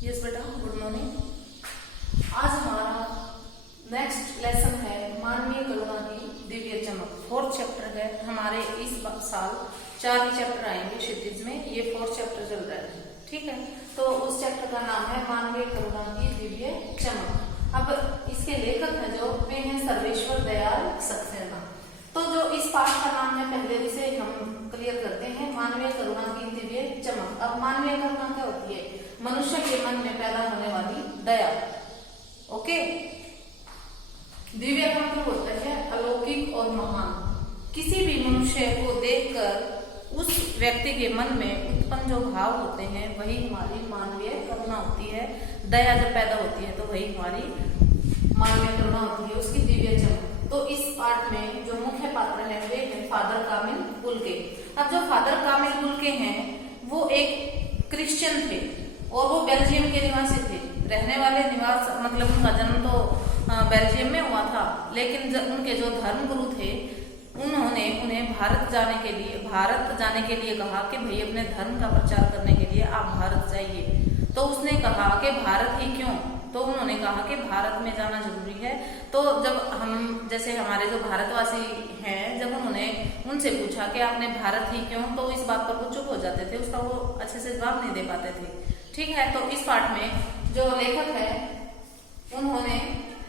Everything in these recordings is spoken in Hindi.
यस बेटा, गुड मॉर्निंग। आज हमारा नेक्स्ट लेसन है मानवीय करुणा की दिव्य चमक। 4th चैप्टर है हमारे। इस साल 4 ही चैप्टर आएंगे क्षितिज में, ये 4th चैप्टर चल रहा है, ठीक है। तो उस चैप्टर का नाम है मानवीय करुणा की दिव्य चमक। अब इसके लेखक है जो वे हैं सर्वेश्वर दयाल सक्सेना। तो जो इस पाठ का नाम है पहले उसे हम क्लियर करते हैं, मानवीय करुणा की दिव्य चमक। अब मानवीय करुणा क्या होती है? मनुष्य के मन में पैदा होने वाली दया। ओके, दिव्य का मतलब होता है अलौकिक और महान। किसी भी मनुष्य को देखकर उस व्यक्ति के मन में उत्पन्न जो भाव होते हैं वही हमारी मानवीय करुणा होती है। दया जब पैदा होती है तो वही हमारी मानवीय करुणा होती है, उसकी दिव्य चमक। तो इस पाठ में जो मुख्य पात्र है वे हैं फादर कामिल बुल्के। अब जो फादर कामिल बुल्के हैं वो एक क्रिश्चियन थे और वो बेल्जियम के निवासी थे। रहने वाले निवास मतलब उनका जन्म तो बेल्जियम में हुआ था, लेकिन उनके जो धर्म गुरु थे उन्होंने उन्हें भारत जाने के लिए कहा कि भाई अपने धर्म का प्रचार करने के लिए आप भारत जाइए। तो उसने कहा कि भारत ही क्यों? तो उन्होंने कहा कि भारत में जाना जरूरी है। तो जब हम जैसे हमारे जो भारतवासी हैं, जब उन्होंने उनसे पूछा कि आपने भारत ही क्यों, तो इस बात पर वो चुप हो जाते थे, उसका वो अच्छे से जवाब नहीं दे पाते थे, ठीक है। तो इस पाठ में जो लेखक है उन्होंने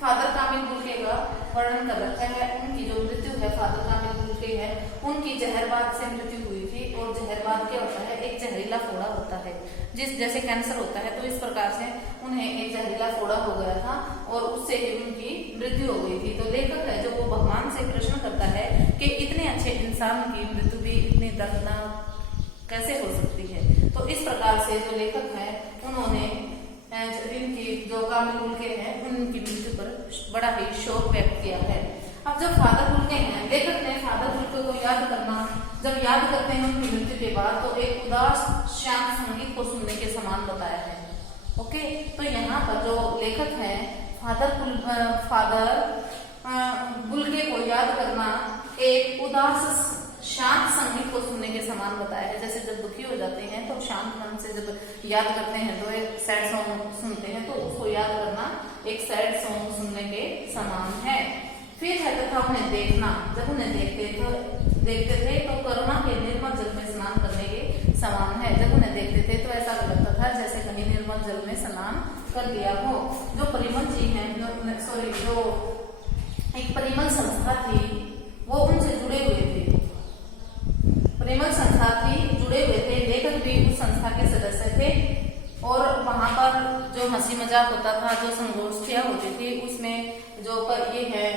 फादर कामिल बुल्के का वर्णन कर रखा है। उनकी जो मृत्यु है फादर कामिल बुल्के है, उनकी जहरबाद से मृत्यु हुई थी। और जहरबाद क्या होता है? एक जहरीला फोड़ा होता है, जिस जैसे कैंसर होता है, तो इस प्रकार से उन्हें एक जहरीला फोड़ा हो गया था और उससे उनकी मृत्यु हो गई थी। तो लेखक है जो वो भगवान से प्रश्न करता है कि इतने अच्छे इंसान की मृत्यु भी इतनी दर्दनाक कैसे हो सकती है। तो इस प्रकार से जो लेखक है उन्होंने इनकी जो कामिल बुल्के हैं उनकी मृत्यु पर बड़ा ही शोक व्यक्त किया है। अब जब फादर बुल्के हैं, लेखक ने फादर बुल्के को याद करना, जब याद करते हैं उनकी मृत्यु के बाद, तो एक उदास शांत संगीत को सुनने के समान बताया है। ओके, तो यहाँ पर जो लेखक है फादर बुल्के को याद करना एक उदास शांत संगीत को सुनने के समान बताया है। जैसे जब दुखी हो जाते हैं तो शांत मन से जब याद करते हैं तो एक सैड सॉन्ग सुनते हैं, तो उसको याद करना एक सैड सॉन्ग सुनने के समान है। फिर है तथा उन्हें देखना, जब उन्हें देखते थे तो करुणा के निर्मल जल में स्नान करने के समान है। जब उन्हें देखते थे तो ऐसा लगता था जैसे कहीं निर्मल जल में स्नान कर लिया हो। जो परिमल जी हैं, जो एक परिमल संस्था थी वो उनसे जुड़े हुए थे, परिमल संस्था थी जुड़े हुए थे। लेखक भी उस संस्था के सदस्य थे और वहां पर जो हंसी मजाक होता था, जो संगोष्ठियां होती थी, उसमें जो ये है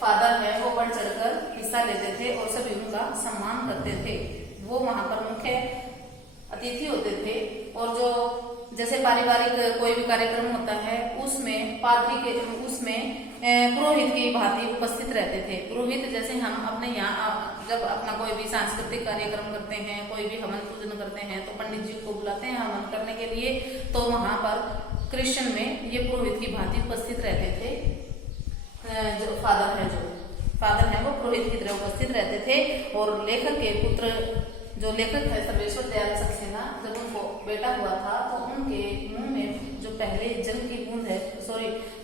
फादर है वो बढ़ चढ़कर हिस्सा लेते थे और सभी उनका सम्मान करते थे। वो वहां पर मुख्य अतिथि होते थे। और जो जैसे पारिवारिक कोई भी कार्यक्रम होता है उसमें पुरोहित की भांति उपस्थित रहते थे। पुरोहित जैसे हम अपने यहाँ जब अपना कोई भी सांस्कृतिक कार्यक्रम करते हैं, कोई भी हवन पूजन करते हैं, तो पंडित जी को बुलाते हैं हवन करने के लिए। तो वहां पर क्रिश्चियन में ये पुरोहित की भांति उपस्थित रहते थे। जो फादर है वो पुरोहित की तरह उपस्थित रहते थे। और लेखक के पुत्र जो लेखक है सर्वेश्वर दयाल सक्सेना, जब उनको बेटा हुआ था तो उनके मुंह में जो पहले जल की बूंद है,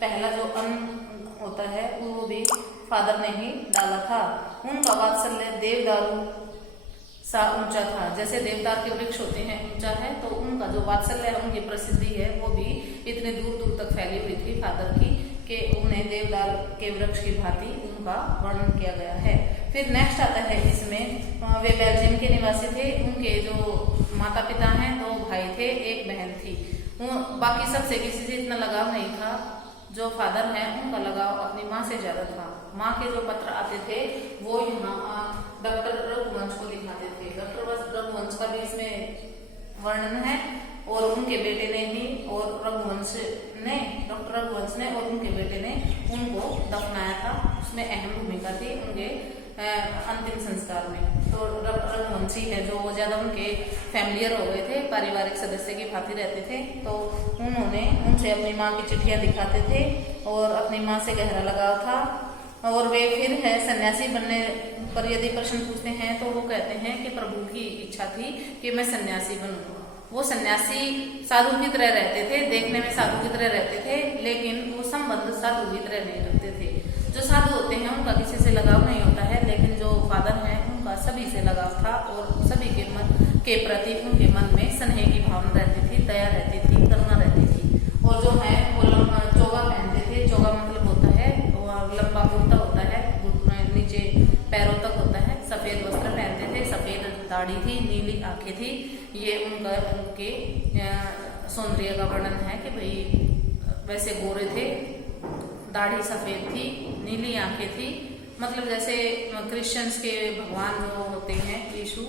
पहला जो अन्न होता है वो भी फादर ने ही डाला था। उनका वात्सल्य देवदारू सा ऊंचा था। जैसे देवदार के वृक्ष होते हैं ऊंचा है, तो उनका जो वात्सल्य है, उनकी प्रसिद्धि है वो भी इतने दूर दूर तक फैली हुई थी फादर की कि उन्हें देवदार के वृक्ष की भांति उनका वर्णन किया गया है। फिर नेक्स्ट आता है इसमें वे बेल्जियम के निवासी थे। उनके जो माता पिता हैं 2 भाई थे, 1 बहन थी। बाकी सबसे किसी से इतना लगाव नहीं था। जो फादर हैं उनका लगाव अपनी माँ से ज्यादा था। माँ के जो पत्र आते थे वो यहाँ डॉक्टर रघुवंश को दिखाते थे। डॉक्टर रघुवंश का भी इसमें वर्णन है। और उनके बेटे ने ही और डॉक्टर रघुवंश ने और उनके बेटे ने उनको दफनाया था। उसमें अहम भूमिका थी उनके अंतिम संस्कार में। तो डॉक्टर रघुवंशी है जो ज्यादा उनके फैमिलियर हो गए थे, पारिवारिक सदस्य की भांति रहते थे। तो उन्होंने उनसे अपनी माँ की चिट्ठियां दिखाते थे और अपनी माँ से गहरा लगाव था। और वे फिर है सन्यासी बनने पर यदि प्रश्न पूछते हैं तो वो कहते हैं कि प्रभु की इच्छा थी कि मैं सन्यासी बनूं। वो सन्यासी साधु की तरह रहते थे, देखने में साधु की तरह रहते थे, लेकिन वो संबंध साधु की तरह नहीं रखते थे। जो साधु होते हैं उनका किसी से लगाव नहीं होता है, लेकिन जो फादर हैं उनका सभी से लगाव था और सभी के मन के प्रति उनके मन में स्नेह की भावना रहती थी, दया रहती थी, करुणा रहती थी। और जो है वो चोगा पहनते थे। चोगा मतलब होता है लंबा कुर्ता होता है, नीचे पैरों तक होता है, सफेद वस्त्र पहनते थे, सफेद दाढ़ी थी, नीली आंखें थी। ये उनके सौंदर्य का वर्णन है कि भाई वैसे गोरे थे, दाढ़ी सफेद थी, नीली आंखें थी, मतलब जैसे क्रिश्चियंस के भगवान जो होते हैं यीशु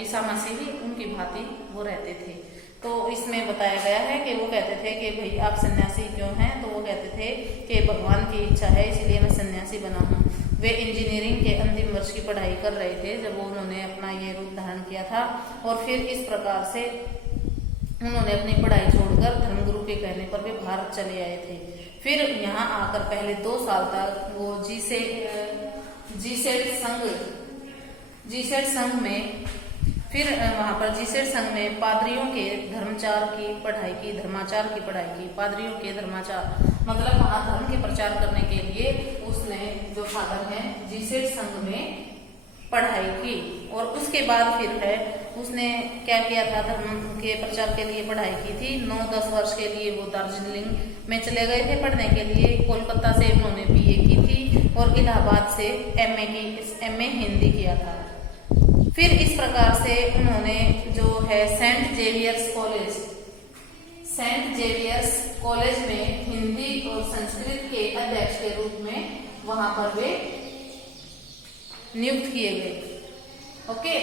ईसा मसीह, उनकी भांति वो रहते थे। तो इसमें बताया गया है कि वो कहते थे कि भाई आप सन्यासी क्यों हैं, तो वो कहते थे कि भगवान की इच्छा है इसलिए मैं सन्यासी बना हूँ। वे इंजीनियरिंग के अंतिम वर्ष की पढ़ाई कर रहे थे जब उन्होंने अपना ये रूप धारण किया था, और फिर इस प्रकार से उन्होंने अपनी पढ़ाई छोड़कर धर्मगुरु के कहने पर वे भारत चले आए थे। फिर यहाँ आकर पहले 2 साल तक वो जीसेट संघ में फिर वहां पर जीसेट संघ में पादरियों के धर्माचार की पढ़ाई की। पादरियों के धर्माचार मतलब वहां धर्म के प्रचार करने के लिए उसने जो फादर है जीसेट संघ में पढ़ाई की। और उसके बाद फिर है उसने क्या किया था, धर्म के प्रचार के लिए पढ़ाई की थी। 9-10 वर्ष के लिए वो दार्जिलिंग में चले गए थे पढ़ने के लिए। कोलकाता से उन्होंने बीए की थी और इलाहाबाद से एमए हिंदी किया था। फिर इस प्रकार से उन्होंने जो है सेंट जेवियर्स कॉलेज में हिंदी और संस्कृत के अध्यक्ष के रूप में वहां पर वे नियुक्त किए गए। ओके,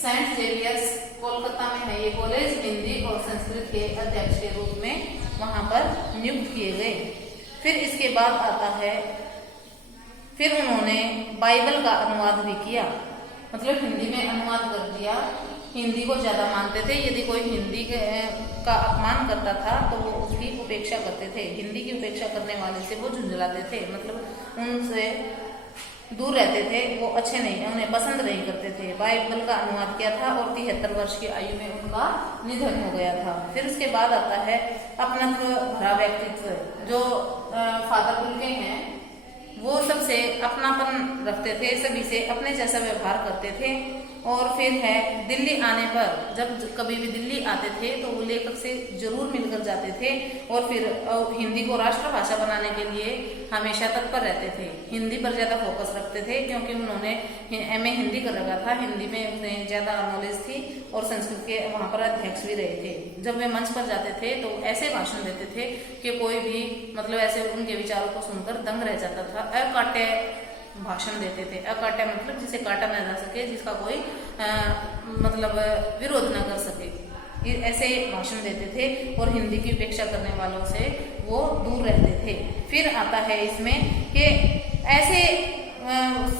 सेंट जेवियर्स कोलकाता में है ये कॉलेज, हिंदी और संस्कृत के अध्यक्ष के रूप में वहां पर नियुक्त किए गए। फिर इसके बाद आता है, फिर उन्होंने बाइबल का अनुवाद भी किया, मतलब हिंदी में अनुवाद कर दिया। हिंदी को ज्यादा मानते थे, यदि कोई हिंदी का अपमान करता था तो वो उसकी उपेक्षा करते थे। हिंदी की उपेक्षा करने वाले से वो झुंझलाते थे, मतलब उनसे दूर रहते थे, वो अच्छे नहीं, उन्हें पसंद नहीं करते थे। बाइबल का अनुवाद किया था और 73 वर्ष की आयु में उनका निधन हो गया था। फिर उसके बाद आता है अपनत्व भरा व्यक्तित्व। जो फादर बुल्के हैं वो सबसे अपनापन रखते थे, सभी से अपने जैसा व्यवहार करते थे। और फिर है दिल्ली आने पर, जब कभी भी दिल्ली आते थे तो वो लेखक से जरूर मिलकर जाते थे और फिर हिंदी को राष्ट्रभाषा बनाने के लिए हमेशा तत्पर रहते थे। हिंदी पर ज्यादा फोकस रखते थे क्योंकि उन्होंने एमए हिंदी कर रखा था, हिंदी में उन्हें ज्यादा नॉलेज थी और संस्कृत के वहां पर अध्यक्ष भी रहे थे। जब वे मंच पर जाते थे तो ऐसे भाषण देते थे कि कोई भी मतलब ऐसे उनके विचारों को सुनकर दंग रह जाता था। अकाट्य भाषण देते थे। अकाट्य मतलब जिसे काटा न जा सके, जिसका कोई मतलब विरोध न कर सके, ऐसे भाषण देते थे और हिंदी की उपेक्षा करने वालों से वो दूर रहते थे। फिर आता है इसमें कि ऐसे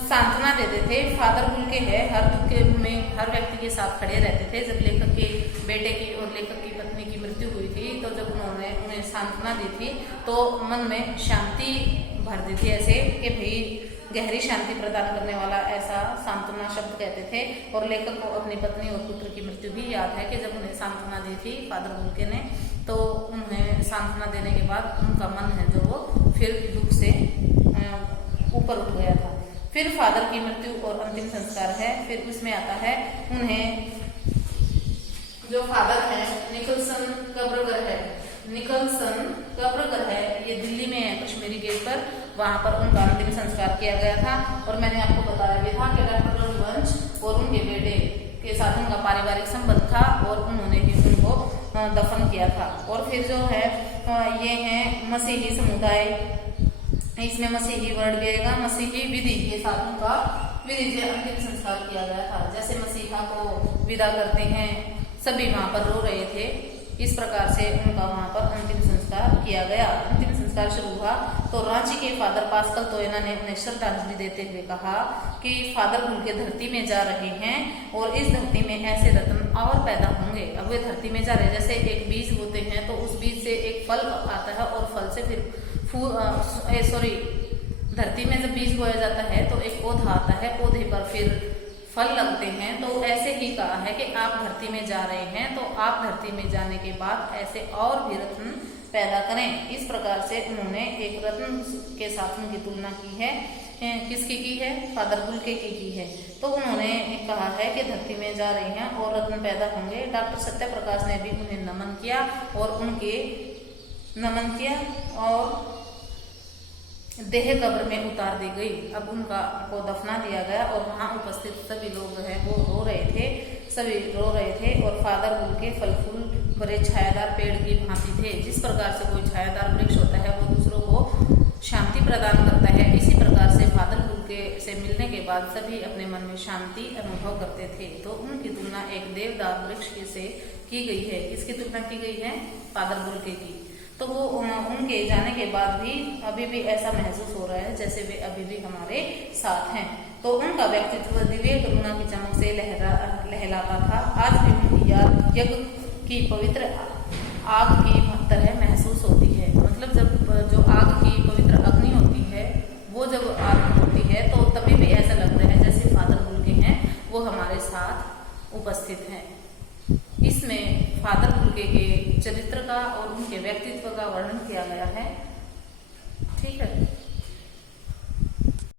सांत्वना देते थे। फादर बुल्के है हर दुख में हर व्यक्ति के साथ खड़े रहते थे। जब लेखक के बेटे की और लेखक की पत्नी की मृत्यु हुई थी तो जब उन्होंने उन्हें सांत्वना दी थी तो मन में शांति भर दी थी, ऐसे कि भाई गहरी शांति प्रदान करने वाला ऐसा सांत्वना शब्द कहते थे। और लेखक को अपनी पत्नी और पुत्र की मृत्यु भी याद है कि जब उन्हें सांत्वना दी थी फादर बुल्के ने, तो उन्हें सांत्वना देने के बाद उनका मन है जो वो फिर दुख से ऊपर उठ गया था। फिर फादर की मृत्यु और अंतिम संस्कार है। फिर उसमें आता है उन्हें जो फादर है निकलसन कब्रगर है, ये दिल्ली में है कश्मीरी गेट पर, वहां पर उनका अंतिम संस्कार किया गया था। और मैंने आपको बताया भी था कि डॉक्टर रघुवंश और उनके बेटे के साथ उनका पारिवारिक संबंध था और उन्होंने ही उनको दफन किया था। और फिर जो है ये है मसीही समुदाय, इसमें मसीही वर्ण भी आएगा, मसीही विधि के साथ उनका विधि से अंतिम संस्कार किया गया था। जैसे मसीहा को विदा करते हैं, सभी वहां पर रो रहे थे, इस प्रकार से उनका वहां पर अंतिम संस्कार किया गया। अंतिम संस्कार शुरू हुआ तो रांची के फादर पास्कल तोयना ने उन्हें श्रद्धांजलि देते हुए कहा कि फादर बुल्के धरती में जा रहे हैं और इस धरती में ऐसे रत्न और पैदा होंगे। अब वे धरती में जा रहे हैं, जैसे एक बीज बोते हैं तो उस बीज से एक फल आता है और फल से फिर धरती में जब बीज बोया जाता है तो एक पौधा आता है, पौधे पर फिर फल लगते हैं, तो ऐसे ही कहा है कि आप धरती में जा रहे हैं तो आप धरती में जाने के बाद ऐसे और भी रत्न पैदा करें। इस प्रकार से उन्होंने एक रत्न के साथ उनकी तुलना की है। किसकी की है? फादर बुल्के की है। तो उन्होंने कहा है कि धरती में जा रही हैं और रत्न पैदा होंगे। डॉक्टर सत्यप्रकाश ने भी उन्हें नमन किया और देह कब्र में उतार दी गई। अब उनका को दफना दिया गया और वहां उपस्थित सभी लोग हैं वो रो रहे थे और फादर बुल्के फल फूल भरे छायादार पेड़ की भांति थे। जिस प्रकार से कोई छायादार वृक्ष होता है वो दूसरों को शांति प्रदान करता है, इसी प्रकार से फादर बुल्के से मिलने के बाद सभी अपने मन में शांति अनुभव करते थे। तो उनकी तुलना एक देवदार वृक्ष से की गई है। किसकी तुलना की गई है? फादर बुल्के की। तो वो उनके जाने के बाद भी अभी भी ऐसा महसूस हो रहा है जैसे वे अभी भी हमारे साथ हैं। तो उनका व्यक्तित्व दिव्य करुणा की चमक से लहलाता था। आज भी उनकी याद यज्ञ की पवित्र आग की तरह महसूस होती है। मतलब जब जो आग की पवित्र अग्नि होती है वो जब आग होती है तो तभी भी ऐसा लगता है जैसे फादर बुल्के हैं वो हमारे साथ उपस्थित हैं। इसमें फादर बुल्के के चरित्र का और उनके व्यक्तित्व का वर्णन किया गया है। ठीक है।